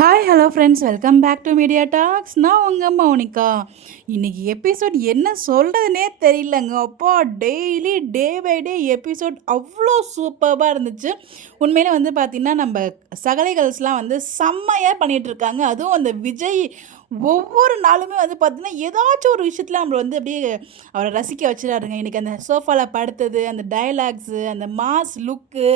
Hi hello friends, welcome back to media talks. நான் உங்கள் மௌனிகா. இன்றைக்கி எபிசோட் என்ன சொல்கிறதுனே தெரியலங்க. அப்பா, daily day by day episode அவ்வளோ சூப்பராக இருந்துச்சு. உண்மையிலே வந்து பார்த்திங்கன்னா, நம்ம சகலைகள்ஸ்லாம் வந்து செம்மையாக பண்ணிகிட்ருக்காங்க. அதுவும் அந்த விஜய் ஒவ்வொரு நாளுமே வந்து பார்த்திங்கன்னா ஏதாச்சும் ஒரு விஷயத்தில் நம்மளை வந்து அப்படியே அவரை ரசிக்க வச்சுட்டாருங்க. இன்றைக்கி அந்த சோஃபாவில் படுத்தது, அந்த டயலாக்ஸு, அந்த மாஸ் லுக்கு,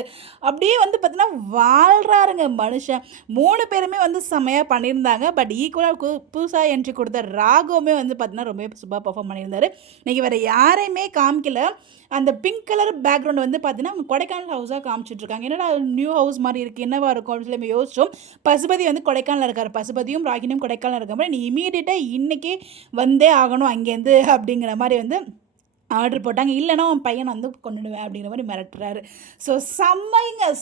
அப்படியே வந்து பார்த்திங்கன்னா வாழ்கிறாருங்க மனுஷன். 3 பேருமே வந்து செம்மையாக பண்ணியிருந்தாங்க. பட் ஈக்குவலாக புதுசாக என்ட்ரி கொடுத்த ராகவுமே வந்து பார்த்திங்கன்னா ரொம்ப சூப்பராக பர்ஃபார்ம் பண்ணியிருந்தார். இன்றைக்கி வேறு யாரையுமே காமிக்கல. அந்த பிங்க் கலர் பேக்ரவுண்ட் வந்து பார்த்தீங்கன்னா அவங்க கொடைக்கானல் ஹவுஸாக காமிச்சிட்ருக்காங்க. என்னடா நியூ ஹவுஸ் மாதிரி இருக்குது, என்னவா இருக்கும் அப்படின்னு சொல்லி நம்ம யோசிச்சோம். பசுபதி வந்து கொடைக்கானல் இருக்கார். பசுபதியும் ராகினியும் கொடைக்கானல் இருக்க மாதிரி நீ இமீடியட்டாக இன்றைக்கி வந்தே ஆகணும் அங்கேருந்து அப்படிங்கிற மாதிரி வந்து ஆர்டர் போட்டாங்க. இல்லைனா அவன் பையனை வந்து கொண்டுடுவேன் அப்படிங்கிற மாதிரி மிரட்டுறாரு. ஸோ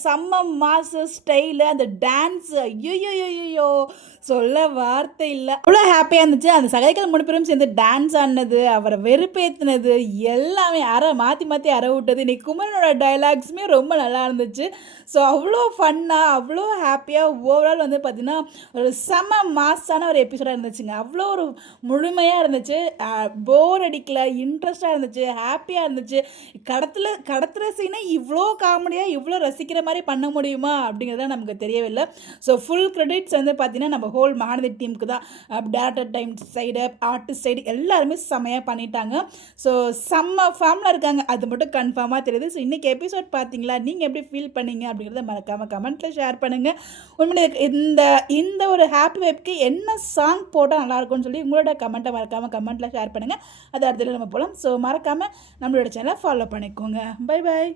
செம்ம மாசு ஸ்டைலு, அந்த டான்ஸு, ஐயோ சொல்ல வார்த்தை இல்லை. அவ்வளோ ஹாப்பியாக இருந்துச்சு. அந்த சகைகள் 3 பேரும் சேர்ந்து டான்ஸ் ஆடினது, அவரை வெறுப்பேற்றினது, எல்லாமே மாற்றி அற விட்டது. இன்னைக்கு குமரனோட டைலாக்ஸுமே ரொம்ப நல்லா இருந்துச்சு. ஸோ அவ்வளோ ஃபன்னாக, அவ்வளோ ஹாப்பியாக, ஓவரால் வந்து பார்த்திங்கன்னா ஒரு செம்ம மாஸான ஒரு எபிசோடாக இருந்துச்சுங்க. அவ்வளோ ஒரு முழுமையாக இருந்துச்சு. போர் அடிக்கல, இன்ட்ரெஸ்டாக இருந்துச்சு, ஹாப்பியாக இருந்துச்சு. கடத்துகிற சீனை இவ்வளோ காமெடியாக இவ்வளோ ரசிக்கிற மாதிரி பண்ண முடியுமா அப்படிங்கிறத நமக்கு தெரியவில்லை. ஸோ ஃபுல் கிரெடிட்ஸ் வந்து பார்த்திங்கன்னா நம்ம ஹோல் மகாநதி டீமுக்கு தான். Director time side, artist side எல்லாருமே செம்மையாக பண்ணிட்டாங்க. ஸோ செம்ம ஃபார்மில் இருக்காங்க, அது மட்டும் கன்ஃபார்மாக தெரியுது. ஸோ இன்றைக்கி எபிசோட் பார்த்தீங்களா, நீங்கள் எப்படி ஃபீல் பண்ணீங்க அப்படிங்கிறத மறக்காமல் கமெண்ட்டில் ஷேர் பண்ணுங்கள். உண்மையிலே இந்த ஒரு ஹாப்பி வைப்க்கு என்ன சாங் போட்டால் நல்லாயிருக்கும்னு சொல்லி உங்களோட கமெண்ட்டை மறக்காமல் கமெண்ட்டில் ஷேர் பண்ணுங்கள். அது அடுத்தது நம்ம போகலாம். ஸோ மறக்காமல் நம்மளோட சேனலை ஃபாலோ பண்ணிக்கோங்க. Bye bye.